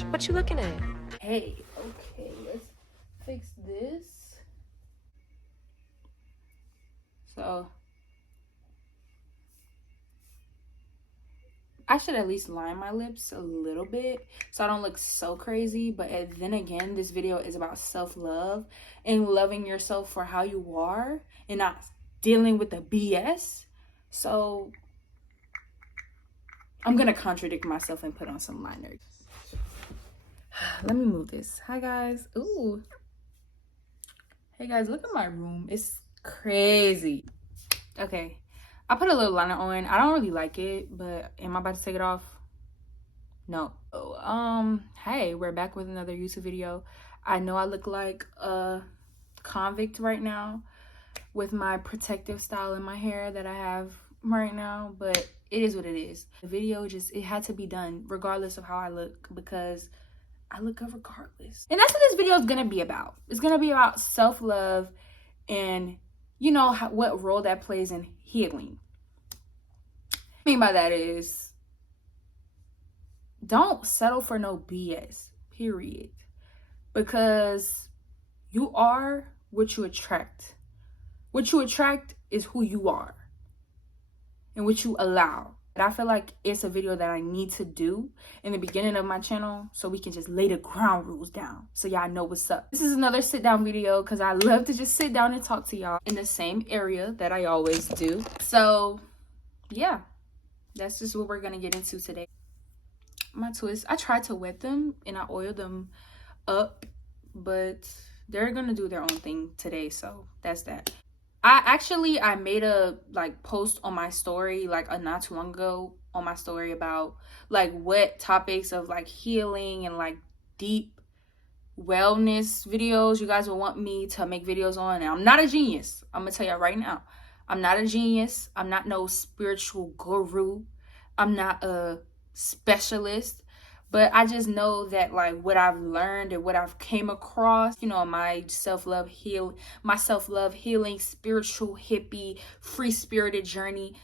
bitch. What you looking at? Hey, okay, let's fix this. So I should at least line my lips a little bit so I don't look so crazy. But then again, this video is about self-love and loving yourself for how you are and not dealing with the BS. So I'm gonna contradict myself and put on some liners. Let me move this. Hi guys. Ooh. Hey guys, look at my room. It's crazy. Okay. I put a little liner on. I don't really like it, but am I about to take it off? No. Hey, we're back with another YouTube video. I know I look like a convict right now with my protective style in my hair that I have right now, but it is what it is. The video it had to be done regardless of how I look, because I look good regardless. And that's what this video is gonna be about. It's gonna be about self-love and, you know, what role that plays in healing. What I mean by that is, don't settle for no BS, period. Because you are what you attract. What you attract is who you are and what you allow. And I feel like it's a video that I need to do in the beginning of my channel so we can just lay the ground rules down so y'all know what's up. This is another sit down video because I love to just sit down and talk to y'all in the same area that I always do. So yeah, that's just what we're gonna get into today. My twists, I tried to wet them and I oiled them up, but they're gonna do their own thing today, so that's that. I made a post on my story not too long ago on my story about what topics of healing and deep wellness videos you guys will want me to make videos on. And I'm not a genius. I'm gonna tell y'all right now, I'm not a genius. I'm not no spiritual guru. I'm not a specialist. But I just know that what I've learned and what I've came across, you know, my self-love healing, spiritual hippie, free-spirited journey,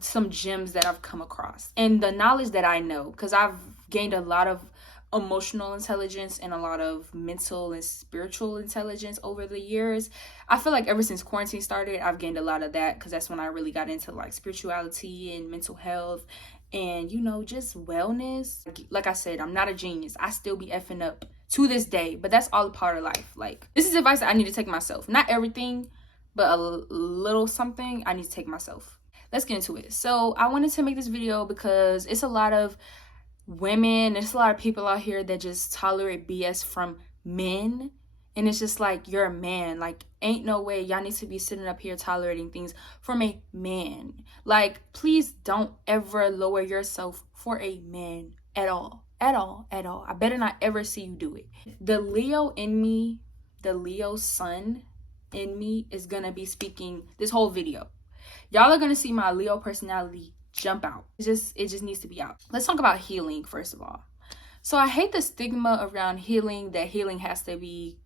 some gems that I've come across. And the knowledge that I know, because I've gained a lot of emotional intelligence and a lot of mental and spiritual intelligence over the years. I feel like ever since quarantine started, I've gained a lot of that, because that's when I really got into spirituality and mental health and, you know, just wellness. Like I said, I'm not a genius. I still be effing up to this day, but that's all a part of life. This is advice that I need to take myself. Not everything, but a little something I need to take myself. Let's get into it. So I wanted to make this video because it's a lot of women, there's a lot of people out here that just tolerate BS from men. And it's just you're a man. Ain't no way y'all need to be sitting up here tolerating things from a man. Please don't ever lower yourself for a man at all. At all. At all. I better not ever see you do it. The Leo in me, the Leo sun in me is gonna be speaking this whole video. Y'all are gonna see my Leo personality jump out. It just needs to be out. Let's talk about healing first of all. So I hate the stigma around healing, that healing has to be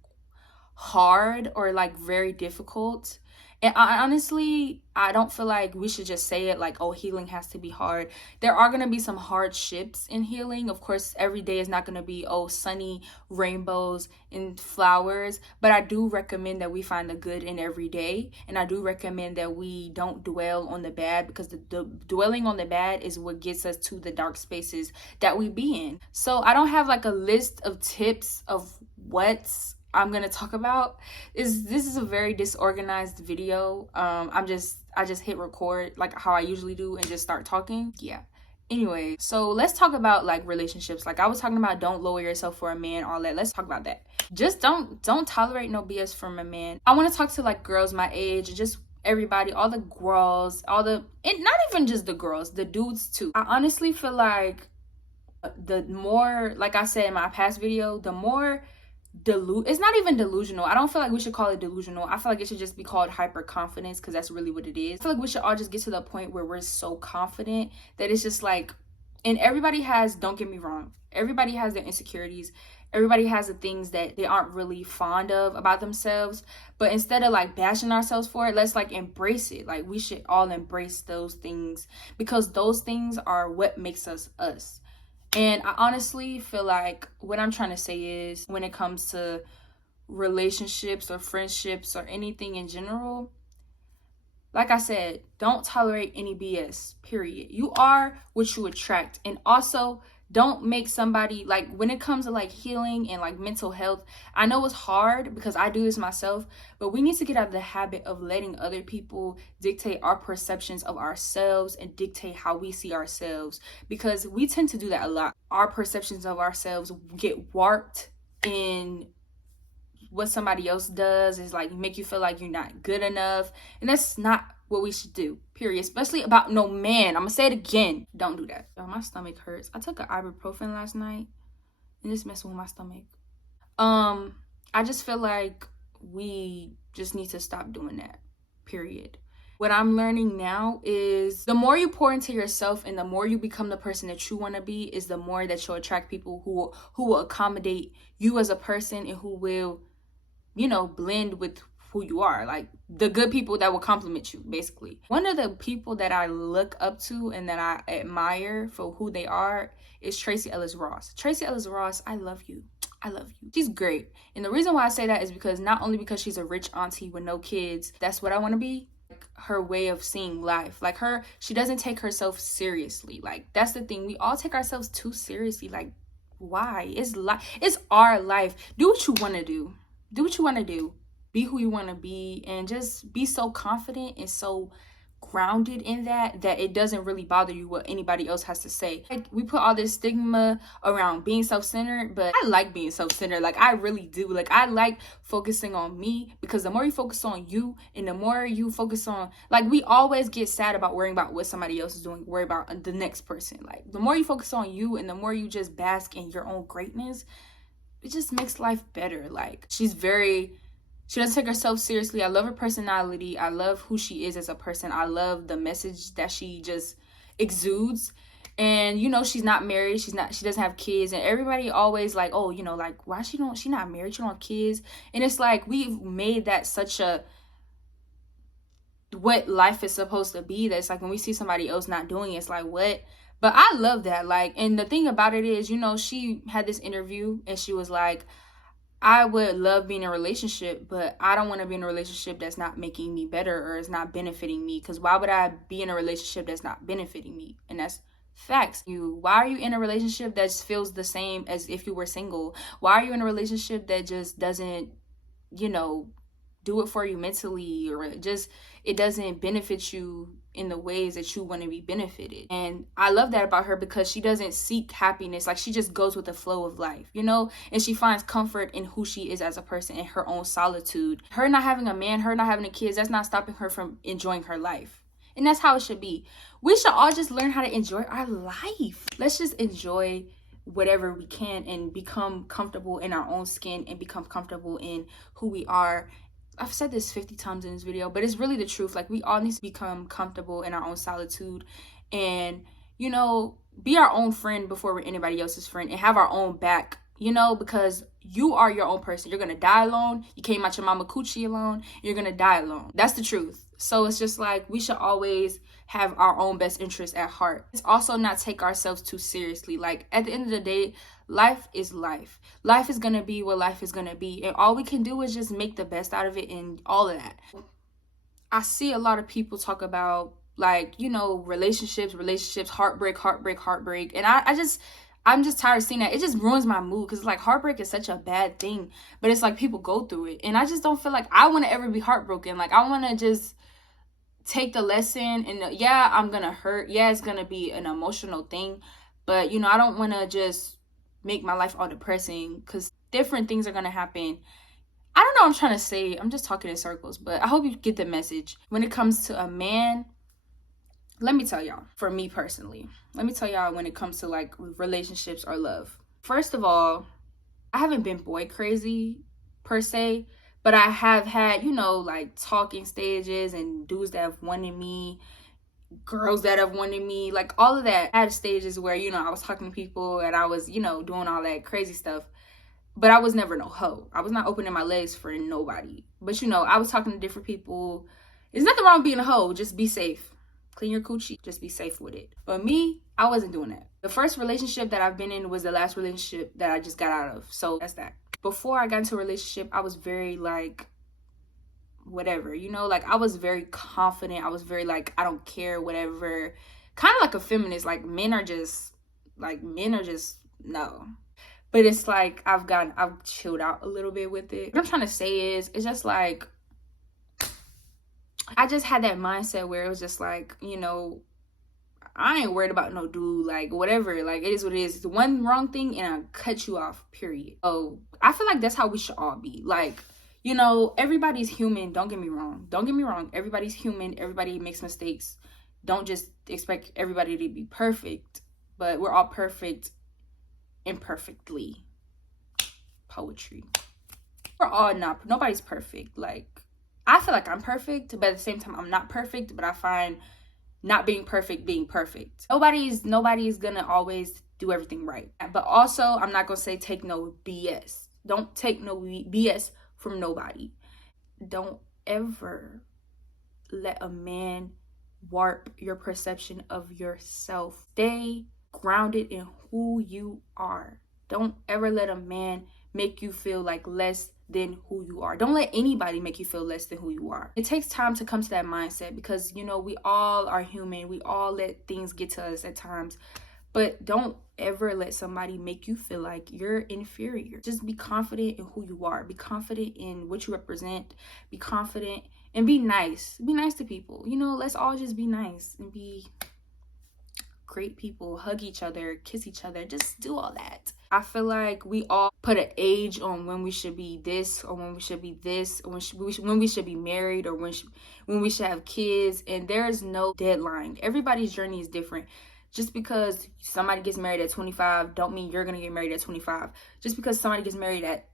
hard or very difficult. And I don't feel like we should just say it oh, healing has to be hard. There are going to be some hardships in healing. Of course, every day is not going to be sunny rainbows and flowers, but I do recommend that we find the good in every day. And I do recommend that we don't dwell on the bad, because the dwelling on the bad is what gets us to the dark spaces that we be in. So I don't have a list of tips of what's I'm gonna talk about. This is a very disorganized video. I just hit record how I usually do and just start talking. Yeah. Anyway, so let's talk about relationships. I was talking about don't lower yourself for a man, all that. Let's talk about that. Just don't tolerate no BS from a man. I want to talk to girls my age, just everybody, all the girls, and not even just the girls, the dudes too. I honestly feel the more, I said in my past video, the more it's not even delusional. I don't feel like we should call it delusional. I feel like it should just be called hyper confidence, because that's really what it is. I feel like we should all just get to the point where we're so confident that it's just and everybody has, don't get me wrong, everybody has their insecurities. Everybody has the things that they aren't really fond of about themselves. But instead of bashing ourselves for it, let's embrace it. We should all embrace those things, because those things are what makes us us. And I honestly feel like what I'm trying to say is, when it comes to relationships or friendships or anything in general, like I said, don't tolerate any BS, period. You are what you attract. And also, don't make somebody, like, when it comes to like healing and like mental health, I know it's hard because I do this myself, but we need to get out of the habit of letting other people dictate our perceptions of ourselves and dictate how we see ourselves, because we tend to do that a lot. Our perceptions of ourselves get warped in what somebody else does, is like make you feel like you're not good enough, and that's not what we should do, period. Especially about no man. I'm gonna say it again, don't do that. Yo, my stomach hurts. I took an ibuprofen last night and it's messing with my stomach. I just feel like we just need to stop doing that, period. What I'm learning now is, the more you pour into yourself and the more you become the person that you want to be, is the more that you'll attract people who will accommodate you as a person and who will, you know, blend with who you are. Like, the good people that will compliment you, basically. One of the people that I look up to and that I admire for who they are is Tracee Ellis Ross. Tracee Ellis Ross, I love you. I love you. She's great. And the reason why I say that is because not only because she's a rich auntie with no kids, that's what I want to be. Her way of seeing life, like, she doesn't take herself seriously. Like, that's the thing, we all take ourselves too seriously. Like, why? It's our life. Do what you want to do. Do what you want to do. Be who you want to be, and just be so confident and so grounded in that it doesn't really bother you what anybody else has to say. Like, we put all this stigma around being self-centered, but I like being self-centered. Like, I really do. Like, I like focusing on me, because the more you focus on you and the more you focus on, like, we always get sad about worrying about what somebody else is doing, worry about the next person. Like, the more you focus on you and the more you just bask in your own greatness, it just makes life better. Like, she doesn't take herself seriously. I love her personality. I love who she is as a person. I love the message that she just exudes. And, you know, she's not married. She doesn't have kids. And everybody always like, oh, you know, like, why she not married? She don't have kids. And it's like, we've made that such a, what life is supposed to be. That's like, when we see somebody else not doing it, it's like, what? But I love that. Like, and the thing about it is, you know, she had this interview and she was like, I would love being in a relationship, but I don't want to be in a relationship that's not making me better or is not benefiting me. Because why would I be in a relationship that's not benefiting me? And that's facts. Why are you in a relationship that just feels the same as if you were single? Why are you in a relationship that just doesn't, you know, do it for you mentally, or it doesn't benefit you in the ways that you want to be benefited? And I love that about her, because she doesn't seek happiness. Like, she just goes with the flow of life, you know, and she finds comfort in who she is as a person, in her own solitude. Her not having a man, her not having a kids, that's not stopping her from enjoying her life. And that's how it should be. We should all just learn how to enjoy our life. Let's just enjoy whatever we can and become comfortable in our own skin and become comfortable in who we are. I've said this 50 times in this video, but it's really the truth. Like, we all need to become comfortable in our own solitude and, you know, be our own friend before we're anybody else's friend, and have our own back, you know, because you are your own person. You're going to die alone. You came out your mama coochie alone. You're going to die alone. That's the truth. So it's just like, we should always have our own best interests at heart. It's also not take ourselves too seriously. Like, at the end of the day, life is life. Life is going to be what life is going to be. And all we can do is just make the best out of it and all of that. I see a lot of people talk about, like, you know, relationships, heartbreak. And I'm just tired of seeing that. It just ruins my mood, because, like, heartbreak is such a bad thing. But it's like, people go through it. And I just don't feel like I want to ever be heartbroken. Like, I want to just take the lesson, and yeah, I'm going to hurt. Yeah, it's going to be an emotional thing. But, you know, I don't want to just make my life all depressing, because different things are going to happen. I don't know what I'm trying to say. I'm just talking in circles, but I hope you get the message. When it comes to a man, let me tell y'all, for me personally, let me tell y'all when it comes to, like, relationships or love. First of all, I haven't been boy crazy per se, but I have had, you know, like, talking stages and dudes that have wanted me, girls that have wanted me, like, all of that. I had stages where, you know, I was talking to people and I was, you know, doing all that crazy stuff. But I was never no hoe. I was not opening my legs for nobody. But, you know, I was talking to different people. There's nothing wrong with being a hoe. Just be safe. clean your coochie, just be safe with it. But me, I wasn't doing that. The first relationship that I've been in was the last relationship that I just got out of. So that's that. Before I got into a relationship, I was very like, whatever, you know, like I was very confident. I was very like, I don't care, whatever. Kind of like a feminist. Like men are just no. But it's like I've chilled out a little bit with it. What I'm trying to say is, it's just like I just had that mindset where it was just like, you know, I ain't worried about no dude, like whatever, like it is what it is. It's one wrong thing and I cut you off, period. Oh, I feel like that's how we should all be. Like, you know, everybody's human. Don't get me wrong. Everybody's human. Everybody makes mistakes. Don't just expect everybody to be perfect, but we're all perfect imperfectly. Poetry. We're all not, nobody's perfect. Like, I feel like I'm perfect, but at the same time, I'm not perfect, but I find not being perfect being perfect. Nobody's gonna always do everything right. But also, I'm not gonna say take no BS. Don't take no BS from nobody. Don't ever let a man warp your perception of yourself. Stay grounded in who you are. Don't ever let a man make you feel like less than who you are. Don't let anybody make you feel less than who you are. It takes time to come to that mindset because, you know, we all are human. We all let things get to us at times. But don't ever let somebody make you feel like you're inferior. Just be confident in who you are. Be confident in what you represent. Be confident and be nice. Be nice to people. You know, let's all just be nice and be great people. Hug each other, kiss each other. Just do all that. I feel like we all put an age on when we should be this or when we should be this, or when we should be married, or when we should have kids. And there is no deadline. Everybody's journey is different. Just because somebody gets married at 25 don't mean you're going to get married at 25. Just because somebody gets married at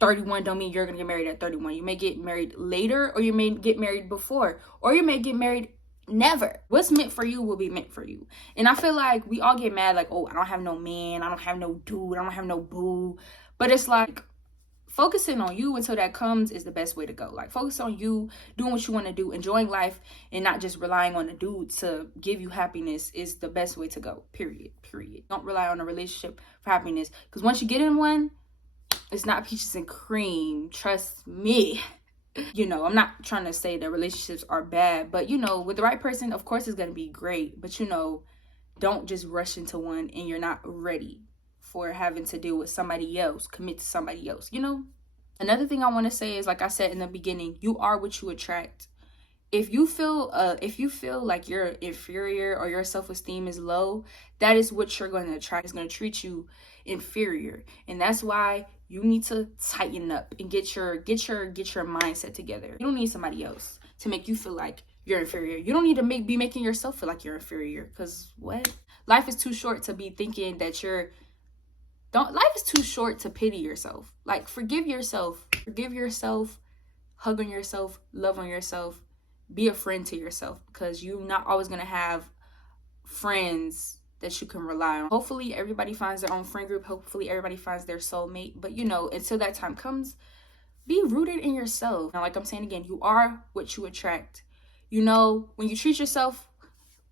31 don't mean you're going to get married at 31. You may get married later, or you may get married before, or you may get married never. What's meant for you will be meant for you. And I feel like we all get mad like, oh, I don't have no man, I don't have no dude, I don't have no boo. But it's like, focusing on you until that comes is the best way to go. Like, focus on you, doing what you want to do, enjoying life, and not just relying on a dude to give you happiness is the best way to go. Period. Don't rely on a relationship for happiness, because once you get in one, it's not peaches and cream. Trust me. You know, I'm not trying to say that relationships are bad, but, you know, with the right person, of course it's going to be great. But, you know, don't just rush into one and you're not ready for having to deal with somebody else, commit to somebody else, you know? Another thing I want to say is, like I said in the beginning, you are what you attract. If you feel like you're inferior or your self-esteem is low, that is what you're going to attract. It's going to treat you inferior. And that's why you need to tighten up and get your mindset together. You don't need somebody else to make you feel like you're inferior. You don't need to be making yourself feel like you're inferior, because what? Life is too short to be thinking that life is too short to pity yourself. Like, forgive yourself, hug on yourself, love on yourself, be a friend to yourself, because you're not always going to have friends that you can rely on. Hopefully everybody finds their own friend group. Hopefully everybody finds their soulmate. But, you know, until that time comes, be rooted in yourself. Now, like I'm saying again, you are what you attract. You know, when you treat yourself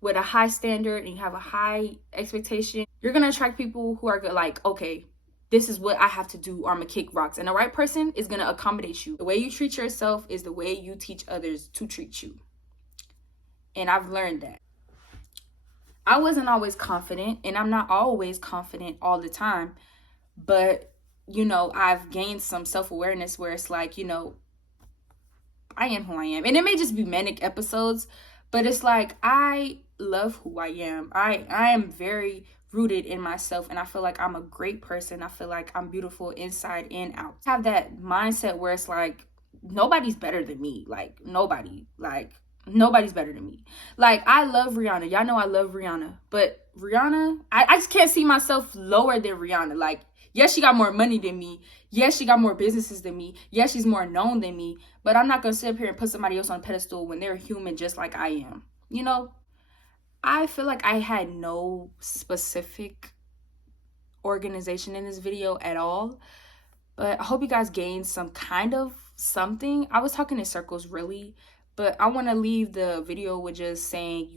with a high standard and you have a high expectation, you're going to attract people who are like, okay, this is what I have to do, or I'm going to kick rocks. And the right person is going to accommodate you. The way you treat yourself is the way you teach others to treat you. And I've learned that. I wasn't always confident, and I'm not always confident all the time. But, you know, I've gained some self-awareness where it's like, you know, I am who I am. And it may just be manic episodes, but it's like, I love who I am. I am very rooted in myself, and I feel like I'm a great person. I feel like I'm beautiful inside and out. I have that mindset where it's like, nobody's better than me. Like, nobody's better than me. Like, I love Rihanna. Y'all know I love Rihanna. But Rihanna, I just can't see myself lower than Rihanna. Like, yes, she got more money than me. Yes, she got more businesses than me. Yes, she's more known than me. But I'm not going to sit up here and put somebody else on a pedestal when they're human just like I am. You know? I feel like I had no specific organization in this video at all. But I hope you guys gained some kind of something. I was talking in circles, really. But I want to leave the video with just saying,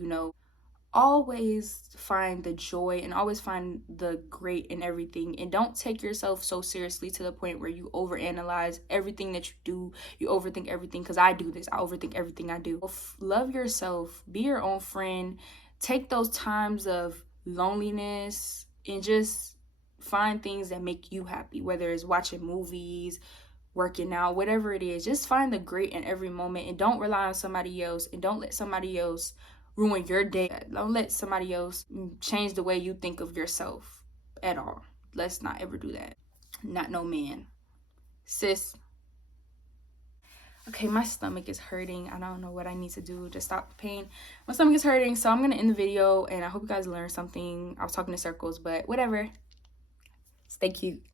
always find the joy and always find the great in everything, and don't take yourself so seriously to the point where you overanalyze everything that you do. You overthink everything, because I do this. I overthink everything I do. Love yourself, be your own friend, take those times of loneliness and just find things that make you happy, whether it's watching movies, working out, whatever it is. Just find the great in every moment, and don't rely on somebody else, and don't let somebody else ruin your day. Don't let somebody else change the way you think of yourself at all. Let's not ever do that. Not no man. Sis. Okay, my stomach is hurting. I don't know what I need to do to stop the pain. My stomach is hurting, so I'm gonna end the video, and I hope you guys learned something. I was talking in circles, but whatever. Stay cute.